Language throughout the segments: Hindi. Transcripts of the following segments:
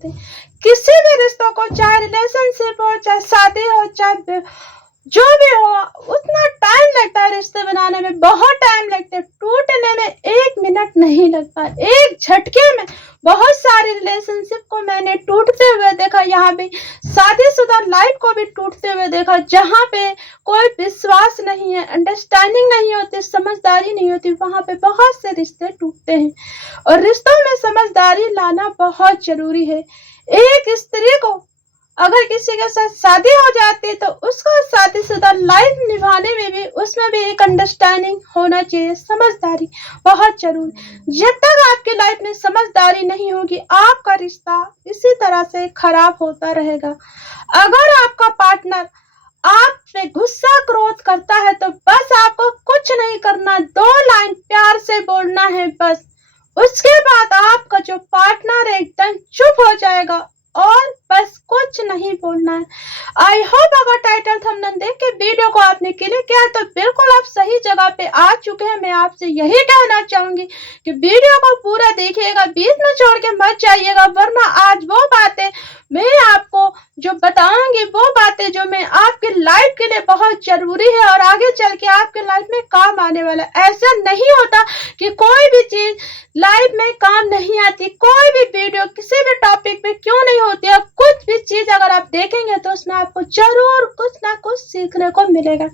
करते हैं। किसी भी रिश्तों को, चाहे रिलेशनशिप हो, चाहे शादी हो, चाहे जो भी हो, उतना टाइम लगता है रिश्ते बनाने में, बहुत टाइम लगता है। टूटने में 1 मिनट नहीं लगता, एक झटके में। बहुत सारे रिलेशनशिप को मैंने टूटते हुए देखा, यहाँ भी शादीशुदा लाइफ को भी टूटते हुए देखा, जहाँ पे कोई विश्वास नहीं है, अंडरस्टैंडिंग नहीं होती, समझदारी नहीं होती, वहाँ पे बहुत से रिश्ते टूटते हैं। और रिश्तों में समझदारी लाना बहुत जरूरी है। एक स्त्री को अगर किसी के साथ शादी हो जाती है तो उसको शादीशुदा लाइफ निभाने में भी, उसमें भी एक अंडरस्टैंडिंग होना चाहिए, समझदारी बहुत जरूरी। जब तक आपकी लाइफ में समझदारी नहीं होगी, आपका रिश्ता इसी तरह से खराब होता रहेगा। अगर आपका पार्टनर आप पे गुस्सा क्रोध करता है तो बस आपको कुछ नहीं करना, 2 लाइन प्यार से बोलना है बस। उसके बाद आपका जो पार्टनर है एकदम चुप हो जाएगा और बस कुछ नहीं बोलना है। आई होप अगर टाइटल थंबनेल देख के वीडियो को आपने क्लिक किया तो बिल्कुल आप सही जगह पे आ चुके हैं। मैं आपसे यही कहना चाहूंगी कि वीडियो को पूरा देखिएगा, बीच में छोड़ के मत जाइएगा, वरना आज वो बातें मैं आपको जो बताऊंगी, वो बातें जो मैं आपकी लाइफ के लिए बहुत जरूरी है और आगे चल के आपके लाइफ में काम आने वाला है। ऐसा नहीं होता कि कोई भी चीज लाइफ में काम नहीं आती, कोई भी वीडियो किसी भी टॉपिक पे क्यों नहीं होती है। कुछ भी चीज अगर आप देखेंगे तो उसमें आपको जरूर कुछ ना कुछ सीखने को मिलेगा।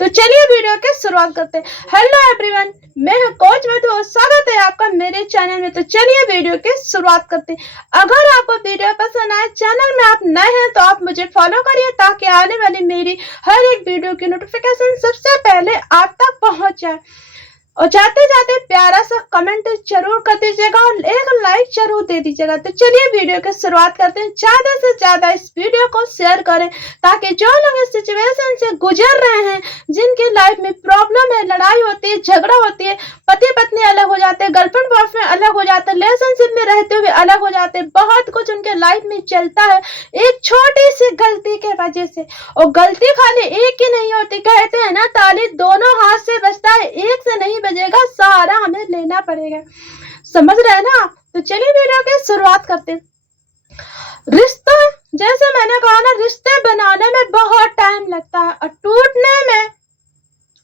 तो चलिए वीडियो की शुरुआत करते हैं। हेलो एवरीवन, मैं हूं कोच मधु, स्वागत है आपका मेरे चैनल में। तो चलिए वीडियो की शुरुआत करते हैं। अगर आपको वीडियो पसंद आए, चैनल में आप नए हैं तो आप मुझे फॉलो करिए ताकि आने वाली मेरी हर एक वीडियो की नोटिफिकेशन सबसे पहले आप तक पहुंच जाए। और जाते जाते प्यारा सा कमेंट जरूर कर दीजिएगा और एक लाइक जरूर दे दीजिएगा। तो चलिए वीडियो की शुरुआत करते हैं। ज्यादा से ज्यादा इस वीडियो को शेयर करें ताकि जो लोग इस सिचुएशन से गुजर रहे हैं, जिनकी लाइफ में प्रॉब्लम है, लड़ाई होती है, झगड़ा होती है, पति पत्नी अलग हो जाते हैं, गर्लफ्रेंड बॉयफ्रेंड अलग हो जाते हैं, रिलेशनशिप में रहते हुए अलग हो जाते हैं, बहुत कुछ उनके लाइफ में चलता है एक छोटी सी गलती के वजह से। और गलती खाली एक ही नहीं होती, कहते हैं ना ताली दोनों हाथ से बजता है, एक से नहीं बजेगा, सहारा हमें लेना पड़ेगा। समझ रहे हैं ना? तो चलिए वीडियो की शुरुआत करते हैं। रिश्ता, जैसे मैंने कहा ना, रिश्ते बनाने में बहुत टाइम लगता है और टूटने में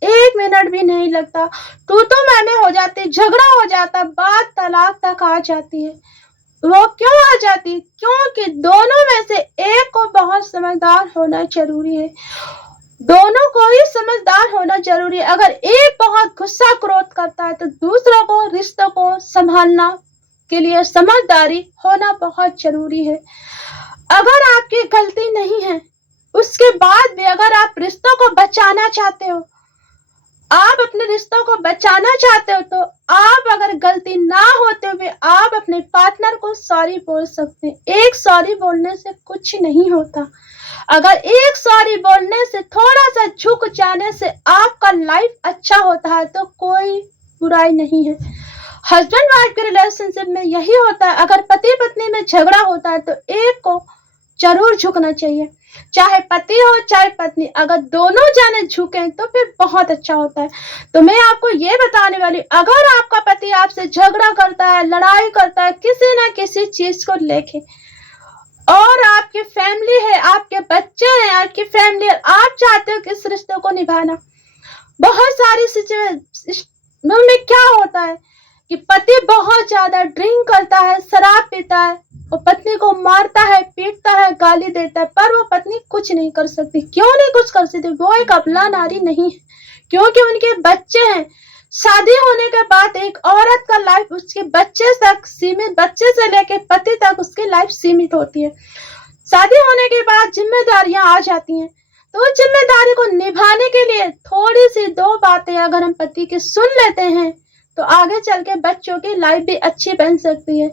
1 मिनट भी नहीं लगता। तू मैंने हो जाती, झगड़ा हो जाता, बात तलाक तक आ जाती है। वो क्यों आ जाती? क्योंकि दोनों में से एक को बहुत समझदार होना जरूरी है। दोनों को ही समझदार होना जरूरी है। अगर एक बहुत गुस्सा क्रोध करता है तो दूसरों को, रिश्तों को संभालना के लिए समझदारी होना बहुत जरूरी है। अगर आपकी गलती नहीं है, उसके बाद भी अगर आप रिश्तों को बचाना चाहते हो, आप अपने रिश्तों को बचाना चाहते हो, तो आप अगर गलती ना होते हुए आप अपने पार्टनर को सॉरी बोल सकते हैं। एक सॉरी बोलने से कुछ नहीं होता। अगर एक सॉरी बोलने से, थोड़ा सा झुक जाने से आपका लाइफ अच्छा होता है तो कोई बुराई नहीं है। हस्बैंड वाइफ के रिलेशनशिप में यही होता है। अगर पति पत्नी में झगड़ा होता है तो एक को जरूर झुकना चाहिए, चाहे पति हो चाहे पत्नी। अगर दोनों जाने झुकें तो फिर बहुत अच्छा होता है। तो मैं आपको ये बताने वाली, अगर आपका पति आपसे झगड़ा करता है, लड़ाई करता है किसी ना किसी चीज को लेके, और आपकी फैमिली है, आपके बच्चे हैं, आपकी फैमिली है, आप चाहते हो कि इस रिश्ते को निभाना, बहुत सारी सिचुएशन में क्या होता है कि पति बहुत ज्यादा ड्रिंक करता है, शराब पीता है, वो पत्नी को मारता है, पीटता है, गाली देता है, पर वो पत्नी कुछ नहीं कर सकती। क्यों नहीं कुछ कर सकती? वो एक अबला नारी नहीं है, क्योंकि उनके बच्चे हैं। शादी होने के बाद एक औरत का लाइफ उसके बच्चे तक सीमित, बच्चे से लेके पति तक उसकी लाइफ सीमित होती है। शादी होने के बाद जिम्मेदारियां आ जाती हैं, तो उस जिम्मेदारी को निभाने के लिए थोड़ी सी 2 बातें अगर हम पति की सुन लेते हैं तो आगे चल के बच्चों की लाइफ भी अच्छी बन सकती है।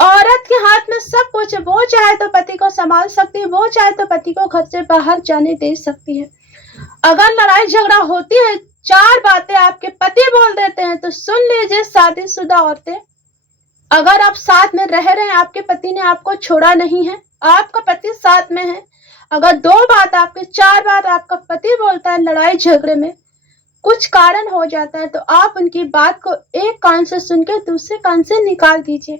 औरत के हाथ में सब कुछ है, वो चाहे तो पति को संभाल सकती है, वो चाहे तो पति को घर से बाहर जाने दे सकती है। अगर लड़ाई झगड़ा होती है, 4 बातें आपके पति बोल देते हैं तो सुन लीजिए शादीशुदा औरतें, अगर आप साथ में रह रहे हैं, आपके पति ने आपको छोड़ा नहीं है, आपका पति साथ में है, अगर 2 बात आपके 4 बार आपका पति बोलता है, लड़ाई झगड़े में कुछ कारण हो जाता है, तो आप उनकी बात को एक कान से सुन के दूसरे कान से निकाल दीजिए।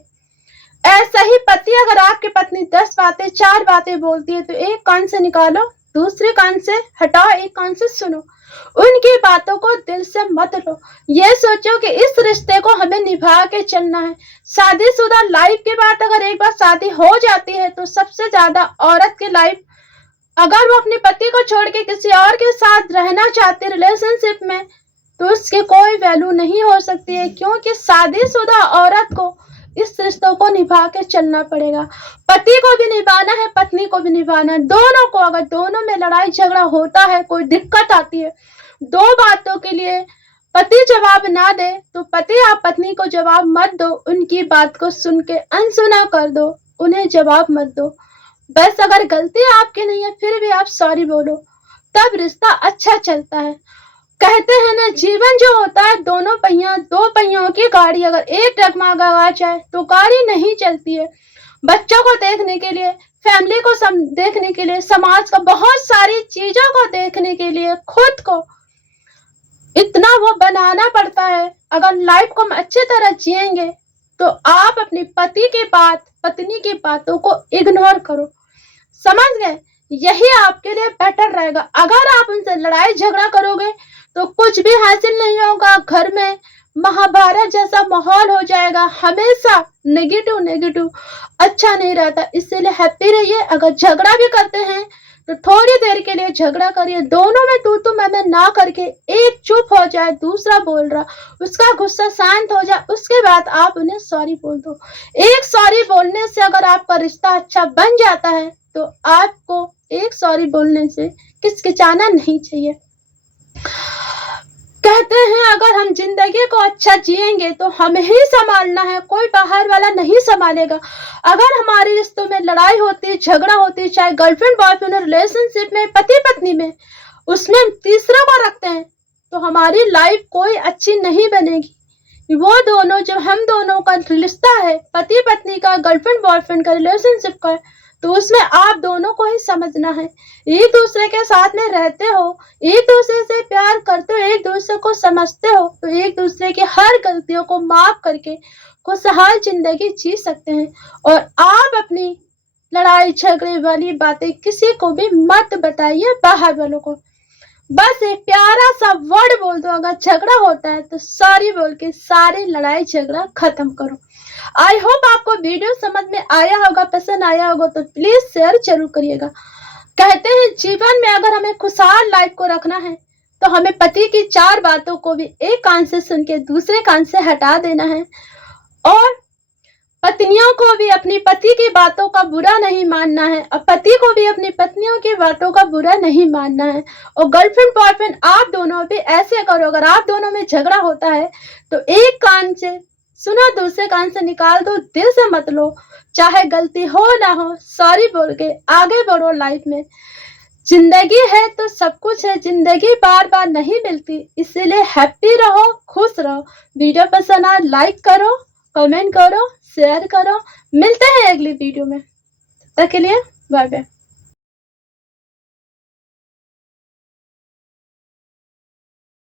ऐसा ही पति अगर आपकी पत्नी 10 बातें 4 बातें बोलती है तो एक कान से निकालो, दूसरे कान से हटाओ, एक कान से सुनो। उनकी बातों को दिल से मत लो। ये सोचो कि इस रिश्ते को हमें निभा के चलना है। शादीशुदा लाइफ के बाद अगर एक बार शादी हो जाती है तो सबसे ज्यादा औरत की लाइफ, अगर वो अपने पति को छोड़ के किसी और के साथ रहना चाहती रिलेशनशिप में, तो उसकी कोई वैल्यू नहीं हो सकती है, क्योंकि शादीशुदा औरत को इस रिश्तों को निभा के चलना पड़ेगा। पति को भी निभाना है, पत्नी को भी निभाना है, दोनों को। अगर दोनों में लड़ाई झगड़ा होता है, कोई दिक्कत आती है, 2 बातों के लिए पति जवाब ना दे तो पति आप पत्नी को जवाब मत दो, उनकी बात को सुन के अनसुना कर दो, उन्हें जवाब मत दो। बस अगर गलती आपकी नहीं है फिर भी आप सॉरी बोलो, तब रिश्ता अच्छा चलता है। कहते हैं ना, जीवन जो होता है दो पहियों की गाड़ी, अगर एक डगमगा जाए तो गाड़ी नहीं चलती है। बच्चों को देखने के लिए, फैमिली को देखने के लिए, समाज का बहुत सारी चीजों को देखने के लिए खुद को इतना वो बनाना पड़ता है। अगर लाइफ को हम अच्छी तरह जिएंगे तो आप अपनी पति की बात, पत्नी की बातों को इग्नोर करो, समझ गए? यही आपके लिए बेटर रहेगा। अगर आप उनसे लड़ाई झगड़ा करोगे तो कुछ भी हासिल नहीं होगा, घर में महाभारत जैसा माहौल हो जाएगा, हमेशा नेगेटिव अच्छा नहीं रहता। इसलिए हैप्पी रहिए। अगर झगड़ा भी करते हैं तो थोड़ी देर के लिए झगड़ा करिए, दोनों में तू मैं ना करके एक चुप हो जाए, दूसरा बोल रहा, उसका गुस्सा शांत हो जाए, उसके बाद आप उन्हें सॉरी बोल दो। एक सॉरी बोलने से अगर आपका रिश्ता अच्छा बन जाता है तो आपको एक सॉरी बोलने से किचकिचाना नहीं चाहिए। कहते हैं अगर हम जिंदगी को अच्छा जिएंगे तो हमें ही संभालना है, कोई बाहर वाला नहीं संभालेगा। अगर हमारे रिश्तों में लड़ाई होती है, झगड़ा होती है, चाहे गर्लफ्रेंड बॉयफ्रेंड रिलेशनशिप में, पति पत्नी में, उसमें हम तीसरे को रखते हैं तो हमारी लाइफ कोई अच्छी नहीं बनेगी। वो दोनों, जब हम दोनों का रिश्ता है, पति पत्नी का, गर्लफ्रेंड बॉयफ्रेंड का, रिलेशनशिप का, तो उसमें आप दोनों को ही समझना है। एक दूसरे के साथ में रहते हो, एक दूसरे से प्यार करते हो, एक दूसरे को समझते हो, तो एक दूसरे की हर गलतियों को माफ करके खुशहाल जिंदगी जी सकते हैं। और आप अपनी लड़ाई झगड़े वाली बातें किसी को भी मत बताइए, बाहर वालों को। बस एक प्यारा सा वर्ड बोल दो, अगर झगड़ा होता है तो सॉरी बोल के सारी लड़ाई झगड़ा खत्म करो। आई होप आपको वीडियो समझ में आया होगा, पसंद आया होगा तो प्लीज शेयर जरूर करिएगा। कहते हैं जीवन में अगर हमें खुशहाल लाइफ को रखना है तो हमें पति की 4 बातों को भी एक कान से सुन के दूसरे कान से हटा देना है, और पत्नियों को भी अपनी पति की बातों का बुरा नहीं मानना है, और पति को भी अपनी पत्नियों की बातों का बुरा नहीं मानना है। और गर्लफ्रेंड बॉयफ्रेंड आप दोनों भी ऐसे करो, अगर आप दोनों में झगड़ा होता है तो एक कान से सुनो, दूसरे कान से निकाल दो, दिल से मत लो। चाहे गलती हो ना हो, सॉरी बोल के आगे बढ़ो। लाइफ में जिंदगी है तो सब कुछ है, जिंदगी बार बार नहीं मिलती, इसीलिए हैप्पी रहो, खुश रहो। वीडियो पसंद आए लाइक करो, कमेंट करो, शेयर करो। मिलते हैं अगली वीडियो में, तब तक के लिए बाय बाय।